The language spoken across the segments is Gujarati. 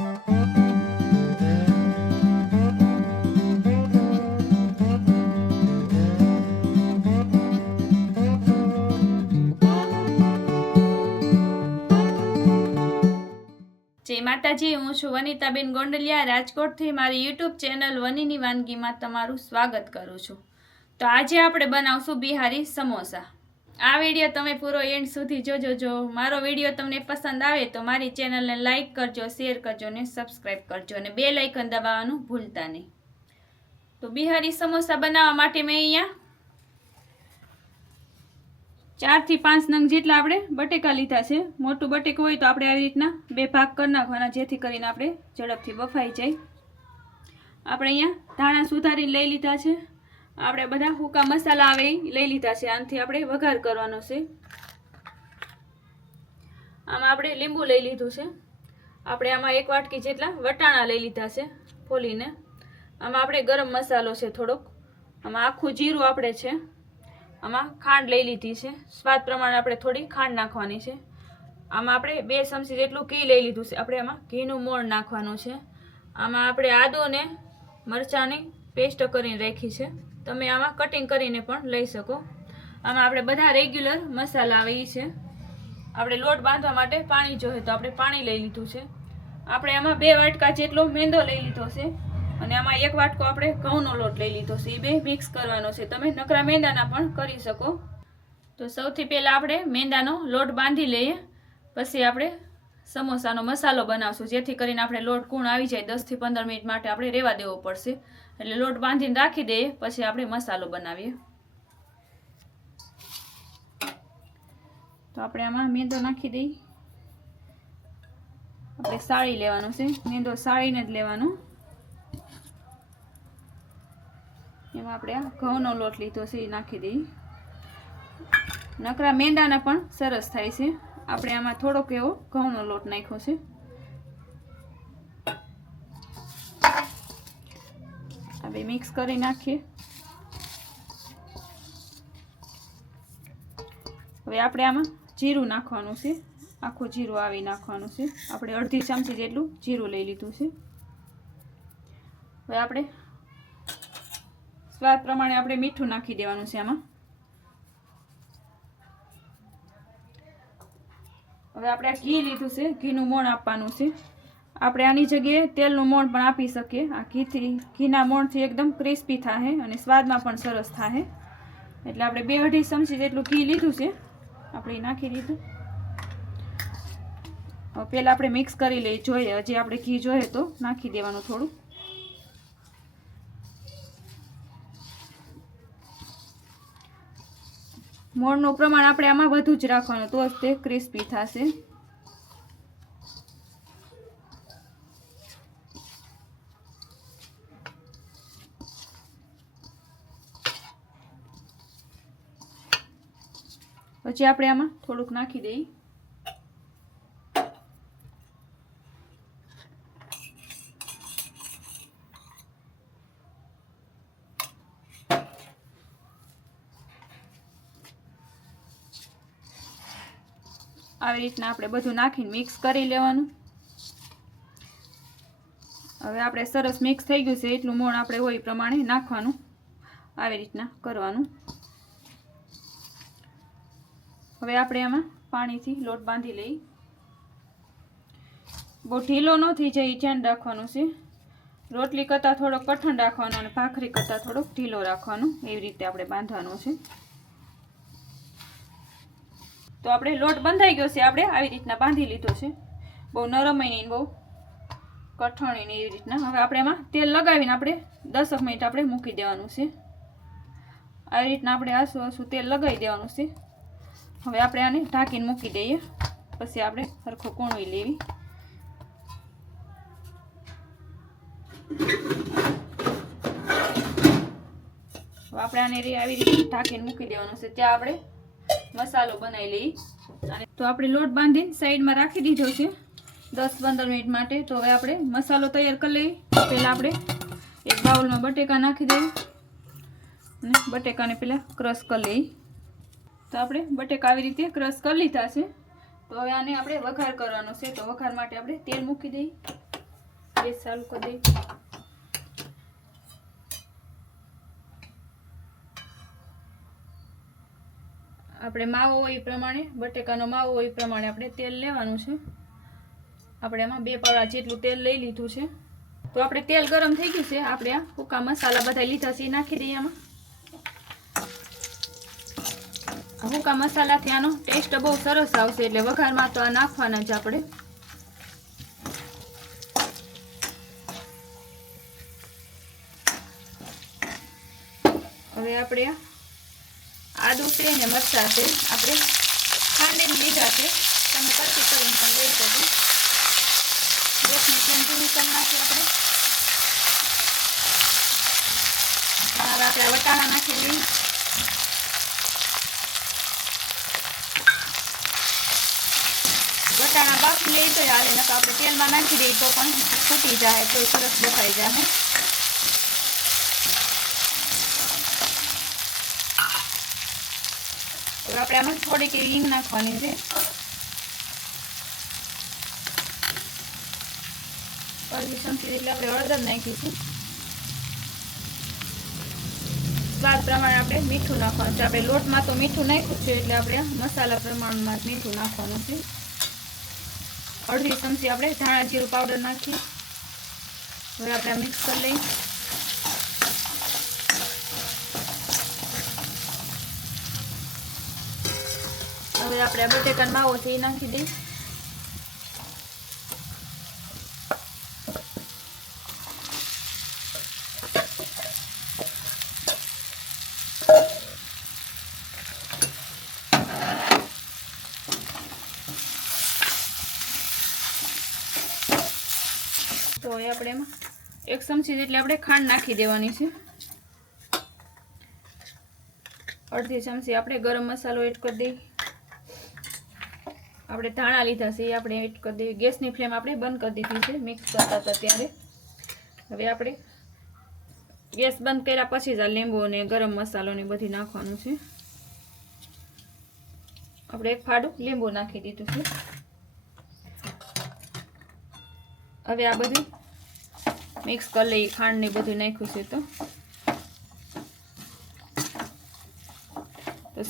જય માતાજી, હું છું વનિતાબેન ગોંડલિયા રાજકોટથી. મારી યુટ્યુબ ચેનલ વનીની વાનગીમાં તમારું સ્વાગત કરું છું. તો આજે આપણે બનાવશું બિહારી સમોસા. આ વિડીયો તમે પૂરો એન્ડ સુધી જોજો. જો મારો વિડીયો તમને પસંદ આવે તો મારી ચેનલને લાઇક કરજો, શેર કરજો અને સબસ્ક્રાઈબ કરજો અને બેલ આઇકન દબાવવાનું ભૂલતા નહીં. તો બિહારી સમોસા બનાવવા માટે મેં અહીંયા 4 થી 5 નંગ જેટલા આપણે બટેકા લીધા છે. મોટું બટેકું હોય તો આપણે આવી રીતના 2 ભાગ કરી નાખવાના, જેથી કરીને આપણે ઝડપથી બફાઈ જાય. આપણે અહીંયા ધાણા સુધારીને લઈ લીધા છે. આપણે બધા સૂકા મસાલા આવે એ લઈ લીધા છે. આનાથી આપણે વઘાર કરવાનો છે. આમાં આપણે લીંબુ લઈ લીધું છે. આપણે આમાં 1 વાટકી જેટલા વટાણા લઈ લીધા છે ફોલીને. આમાં આપણે ગરમ મસાલો છે થોડોક. આમાં આખું જીરું આપણે છે. આમાં ખાંડ લઈ લીધી છે. સ્વાદ પ્રમાણે આપણે થોડી ખાંડ નાખવાની છે. આમાં આપણે 2 ચમચી જેટલું ઘી લઈ લીધું છે. આપણે આમાં ઘીનું મોણ નાખવાનું છે. આમાં આપણે આદુ અને મરચાંની પેસ્ટ કરીને રાખી છે. તમે આમાં કટિંગ કરીને પણ લઈ શકો. આમાં આપણે બધા રેગ્યુલર મસાલા આવે એ છે. આપણે લોટ બાંધવા માટે પાણી જોઈએ તો આપણે પાણી લઈ લીધું છે. આપણે આમાં 2 વાટકા જેટલો મેંદો લઈ લીધો છે અને આમાં 1 વાટકો આપણે ઘઉંનો લોટ લઈ લીધો છે. એ 2 મિક્સ કરવાનો છે. તમે નકરા મેંદાના પણ કરી શકો. તો સૌથી પહેલાં આપણે મેંદાનો લોટ બાંધી લઈએ, પછી આપણે સમોસાનો મસાલો બનાવશું, જેથી કરીને આપણે લોટ કૂણ આવી જાય 10 થી 15 મિનિટ માટે આપણે રહેવા દેવો પડશે. એટલે લોટ બાંધીને રાખી દઈએ, પછી આપણે મસાલો બનાવીએ. તો આપણે આમાં મેંદો નાખી દઈએ. આપણે સાળી લેવાનો છે. મેંદો સાળીને જ લેવાનો. એમાં આપણે આ ઘઉંનો લોટ લીધો છે એ નાખી દઈએ. નકરા મેંદાના પણ સરસ થાય છે. આપણે આમાં થોડોક એવો ઘઉંનો લોટ નાખ્યો છે. હવે મિક્સ કરી નાખીએ. હવે આપણે આમાં જીરું નાખવાનું છે. આખું જીરું આવી નાખવાનું છે. આપણે અડધી ચમચી જેટલું જીરું લઈ લીધું છે. હવે આપણે સ્વાદ પ્રમાણે આપણે મીઠું નાખી દેવાનું છે આમાં. હવે આપણે ઘી લીધું છે. ઘીનું મોણ આપવાનું છે. આપણે આની જગ્યાએ તેલનું મોણ પણ આપી શકીએ. આ ઘીના મોણથી એકદમ ક્રિસ્પી થાય અને સ્વાદમાં પણ સરસ થાય. એટલે આપણે 2-2.5 ચમચી જેટલું ઘી લીધું છે. આપણે નાખી દીધું. હવે પહેલાં આપણે મિક્સ કરી લઈએ. જોઈએ હજી આપણે ઘી જોઈએ તો નાખી દેવાનું થોડું. મોણનું પ્રમાણ આપણે આમાં વધુ જ રાખવાનું, તો જ તે ક્રિસ્પી થશે. પછી આપણે આમાં થોડુંક નાખી દઈએ. આવી રીતના આપણે બધું નાખીને મિક્સ કરી લેવાનું. હવે આપણે સરસ મિક્સ થઈ ગયું છે. એટલું મોણ આપણે હોય એ પ્રમાણે નાખવાનું. આવી રીતના કરવાનું. હવે આપણે આમાં પાણીથી લોટ બાંધી લઈએ. બહુ ઢીલો ન થઈ જાય એ ધ્યાન રાખવાનું છે. રોટલી કરતાં થોડોક કઠણ રાખવાનો અને ભાખરી કરતાં થોડોક ઢીલો રાખવાનો. એવી રીતે આપણે બાંધવાનો છે. તો આપણે લોટ બંધાઈ ગયો છે. આપણે આવી રીતના બાંધી લીધો છે. બહુ નરમ નહીં, બહુ કઠણ નહીં, એવી રીતના. હવે આપણે એમાં તેલ લગાવીને આપણે 10 મિનિટ આપણે મૂકી દેવાનું છે. આવી રીતના આપણે આસું તેલ લગાવી દેવાનું છે. હવે આપણે આને ઢાંકીને મૂકી દઈએ. પછી આપણે સરખો કૂણવી લેવી. હવે આપણે આને આવી રીતે ઢાંકીને મૂકી દેવાનું છે. ત્યાં આપણે મસાલો બનાવી લઈએ. તો આપણે લોટ બાંધીને સાઈડમાં રાખી દીધો છે 10-15 મિનિટ માટે. તો હવે આપણે મસાલો તૈયાર કરી લઈએ. પહેલાં આપણે એક બાઉલમાં બટેકા નાખી દઈએ અને બટેકાને પહેલાં ક્રશ કરી લઈએ. તો આપણે બટેકા આવી રીતે ક્રશ કરી લીધા છે. તો હવે આને આપણે વઘાર કરવાનો છે. તો વઘાર માટે આપણે તેલ મૂકી દઈએ. ગેસ ચાલુ કરી દઈએ. આપણે માવો હોય એ પ્રમાણે, બટેકાનો માવો હોય એ પ્રમાણે આપણે તેલ લેવાનું છે. આપણે એમાં 2 પાવડા જેટલું તેલ લઈ લીધું છે. તો આપણે તેલ ગરમ થઈ ગયું છે. આપણે આ સૂકા મસાલા બધા લીધા છે એ નાખી દઈએ આમાં. સૂકા મસાલાથી આનો ટેસ્ટ બહુ સરસ આવશે, એટલે વઘારમાં તો આ નાખવાના જ આપણે. હવે આપણે આદુ છે ને મરચાં છે આપણે ખાંડીને લીધા છે. તમે કટકી કરીને પણ લઈ શકો. ગેસની ફ્લેમ ધીમી કરી નાખી આપણે. હવે આપણે વટાણા નાખી દઈએ. વટાણા બાફી લઈએ તો હાલે, નકર આપણે તેલમાં નાખી દઈએ તો પણ ફૂટી જાય, તો સરસ બફાઈ જાય. આપણે આમાં થોડીક હિંગ નાખવાની છે. અડધી ચમચી એટલે આપણે હળદર નાખીશું. સ્વાદ પ્રમાણે આપણે મીઠું નાખવાનું છે. આપણે લોટમાં તો મીઠું નાખ્યું છે, એટલે આપણે મસાલા પ્રમાણમાં મીઠું નાખવાનું છે. અડધી ચમચી આપણે ધાણા જીરું પાવડર નાખીએ. હવે આપણે મિક્સ કરી લઈએ. હવે આપણે બટેકાનો માવો છે એ નાખી દઈએ. તો હવે આપણે એમાં 1 ચમચી જેટલી આપણે ખાંડ નાખી દેવાની છે. અડધી ચમચી આપણે ગરમ મસાલો એડ કરી દઈએ. આપણે ધાણા લીધા છે એ આપણે એડ કરી દઈએ. ગેસની ફ્લેમ આપણે બંધ કરી દીધી છે મિક્સ કરતા હતા ત્યારે. હવે આપણે ગેસ બંધ કર્યા પછી જ આ લીંબુ અને ગરમ મસાલો ને બધી નાખવાનું છે. આપણે 1 ફાડું લીંબુ નાખી દીધું છે. હવે આ બધું મિક્સ કરી લઈએ. ખાંડ ને બધું નાખ્યું છે તો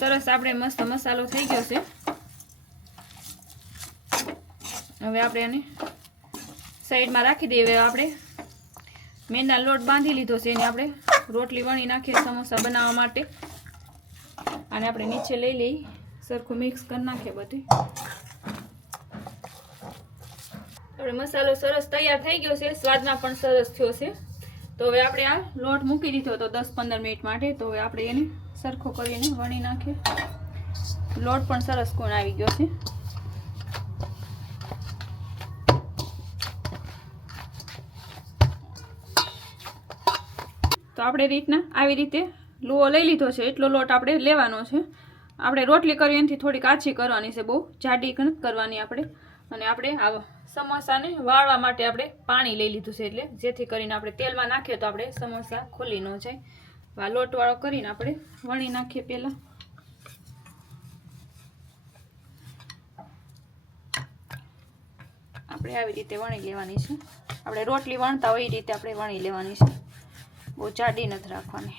સરસ આપણે મસ્ત મસાલો થઈ ગયો છે. હવે આપણે આને સાઈડમાં રાખી દઈએ. આપણે મેંદા લોટ બાંધી લીધો છે, એને આપણે રોટલી વણી નાખીએ સમોસા બનાવવા માટે. અને આપણે નીચે લઈ લઈ, સરખું મિક્સ કરી નાખીએ બધું. આપણે મસાલો સરસ તૈયાર થઈ ગયો છે, સ્વાદમાં પણ સરસ થયો છે. તો હવે આપણે આ લોટ મૂકી દીધો હતો 10-15 મિનિટ માટે. તો હવે આપણે એને સરખો કરીને વણી નાખીએ. લોટ પણ સરસ કોણ આવી ગયો છે. તો આપણે આવી રીતે લુઓ લઈ લીધો છે. એટલો લોટ આપણે લેવાનો છે. આપણે રોટલી કરવી એનાથી થોડીક આછી કરવાની છે, બહુ જાડી નથી કરવાની આપણે. અને આપણે આ સમોસાને વાળવા માટે આપણે પાણી લઈ લીધું છે, એટલે જેથી કરીને આપણે તેલમાં નાખીએ તો આપણે સમોસા ખુલી ન જાય. આ લોટવાળો કરીને આપણે વણી નાખીએ. પહેલાં આપણે આવી રીતે વણી લેવાની છે. આપણે રોટલી વણતા હોય એ રીતે આપણે વણી લેવાની છે, બહુ જાડી નથી રાખવાની.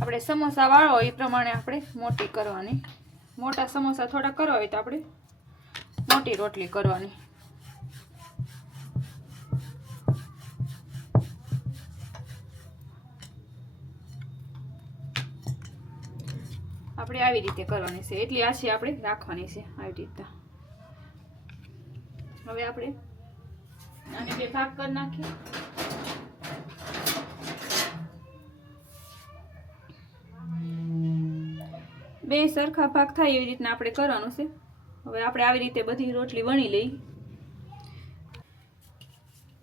આપણે સમોસા વાળો એ પ્રમાણે આપણે મોટી કરવાની. મોટા સમોસા થોડા કરવા હોય તો આપણે મોટી રોટલી કરવાની. આપણે આવી રીતે કરવાની છે, એટલી આછી આપણે રાખવાની છે આવી રીતે. હવે આપણે આને 2 ભાગ કરી નાખીએ. બે સરખા ભાગ થાય એવી રીતના આપણે કરવાનું છે. હવે આપણે આવી રીતે બધી રોટલી વણી લઈ.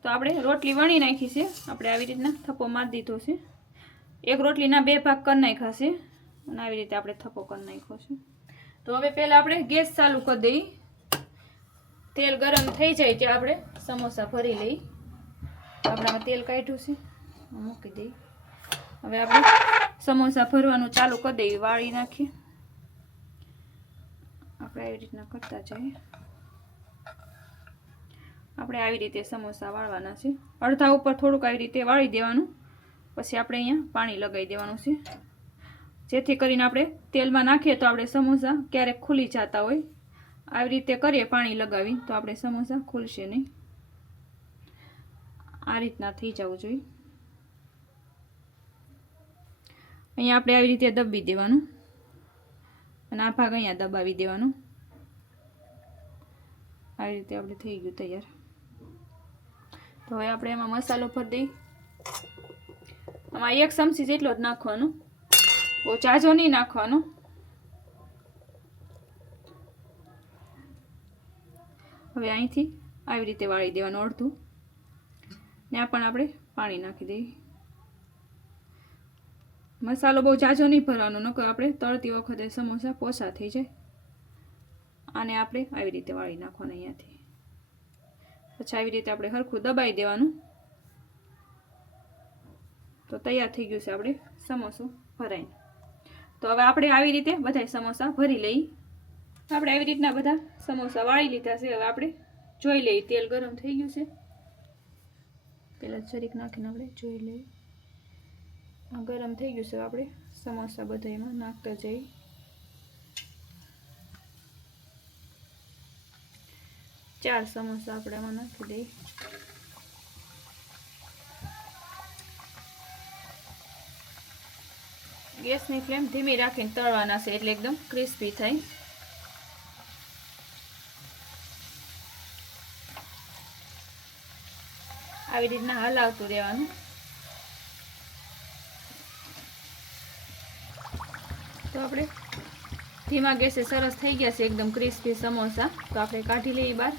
તો આપણે રોટલી વણી નાખી છે. આપણે આવી રીતના થપ્પો મારી દીધો છે. એક રોટલીના 2 ભાગ કરી નાખ્યા છે અને આવી રીતે આપણે થપ્પો કરી નાખ્યો છે. તો હવે પહેલાં આપણે ગેસ ચાલુ કરી દઈએ. તેલ ગરમ થઈ જાય ત્યાં આપણે સમોસા ભરી લઈ. આપણામાં તેલ કાઢ્યું છે, મૂકી દઈએ. હવે આપણે સમોસા ભરવાનું ચાલુ કરી દઈએ. વાળી નાખીએ. આપણે આવી રીતના કરતા જઈએ. આપણે આવી રીતે સમોસા વાળવાના છે. અડધા ઉપર થોડુંક આવી રીતે વાળી દેવાનું. પછી આપણે અહીંયા પાણી લગાવી દેવાનું છે, જેથી કરીને આપણે તેલમાં નાખીએ તો આપણે સમોસા ક્યારેક ખુલી જતા હોય. આવી રીતે કરીએ પાણી લગાવી તો આપણે સમોસા ખુલશે નહીં. આ રીતના થઈ જવું જોઈએ. અહીંયા આપણે આવી રીતે દબાવી દેવાનું અને આ ભાગ અહીંયા દબાવી દેવાનો. આવી રીતે આપણે થઈ ગયું તૈયાર. તો હવે આપણે એમાં મસાલો ભરી દઈએ. આમાં 1 ચમચી જેટલો જ નાખવાનો, બહુ જાજો નહીં નાખવાનો. હવે અહીંથી આવી રીતે વાળી દેવાનું અડધું. ત્યાં પણ આપણે પાણી નાખી દઈએ. મસાલો બહુ જાજો નહીં ભરવાનો, નકર આપણે તળતી વખતે સમોસા પોસા થઈ જાય. આને આપણે આવી રીતે વાળી નાખવાનું અહીંયાથી. પછી આવી રીતે આપણે હરખું દબાવી દેવાનું. તો તૈયાર થઈ ગયું છે આપણે સમોસું ભરાઈને. તો હવે આપણે આવી રીતે બધા સમોસા ભરી લઈએ. આપણે આવી રીતના બધા સમોસા વાળી લીધા છે. હવે આપણે જોઈ લઈએ તેલ ગરમ થઈ ગયું છે. પહેલાં જરીક નાખીને આપણે જોઈ લઈએ. ગરમ થઈ ગયું છે. આપણે સમોસા બધા એમાં નાખતા જઈએ. ચાર સમોસા આપણે આમાં નાખી દઈએ. ગેસની ફ્લેમ ધીમી રાખીને તળવાના છે, એટલે એકદમ ક્રિસ્પી થાય. આવી રીતના હલાવતું રહેવાનું. તો આપણે ધીમા ગેસે સરસ થઈ ગયા છે એકદમ ક્રિસ્પી સમોસા. તો આપણે કાઢી લઈએ બહાર.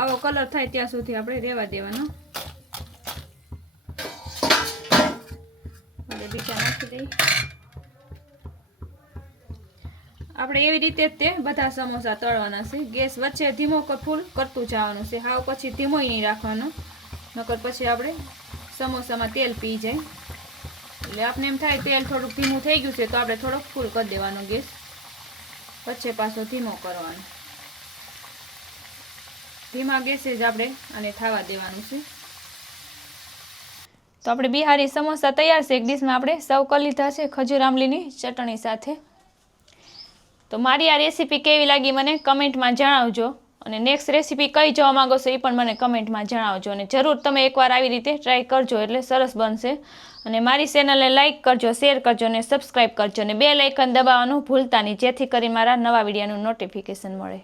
આવો કલર થાય ત્યાં સુધી આપણે રહેવા દેવાનો. બીજા નાખી દઈએ. આપણે એવી રીતે જ તે બધા સમોસા તળવાના છે. ગેસ વચ્ચે ધીમો ફૂલ કરતું જવાનું છે. હાવ પછી ધીમો નહીં રાખવાનો, નકર પછી આપણે સમોસામાં તેલ પી જાય. એટલે આપણે એમ થાય તેલ થોડુંક ધીમું થઈ ગયું છે તો આપણે થોડોક ફૂલ કરી દેવાનો ગેસ. વચ્ચે પાછો ધીમો કરવાનો. ધીમા ગેસે જ આપણે આને થવા દેવાનું છે. તો આપણે બિહારી સમોસા તૈયાર છે. એક ડીશમાં આપણે સર્વ કરી લીધા છે ખજૂર આમલીની ચટણી સાથે. તો મારી આ રેસીપી કેવી લાગી મને કમેન્ટમાં જણાવજો. અને નેક્સ્ટ રેસીપી કઈ જોવા માંગો છો એ પણ મને કમેન્ટમાં જણાવજો. અને જરૂર તમે એકવાર આવી રીતે ટ્રાય કરજો, એટલે સરસ બનશે. અને મારી ચેનલને લાઇક કરજો, શેર કરજો અને સબસ્ક્રાઈબ કરજો. અને બેલ આઇકન દબાવવાનું ભૂલતા નહીં, જેથી કરી મારા નવા વિડીયોનું નોટિફિકેશન મળે.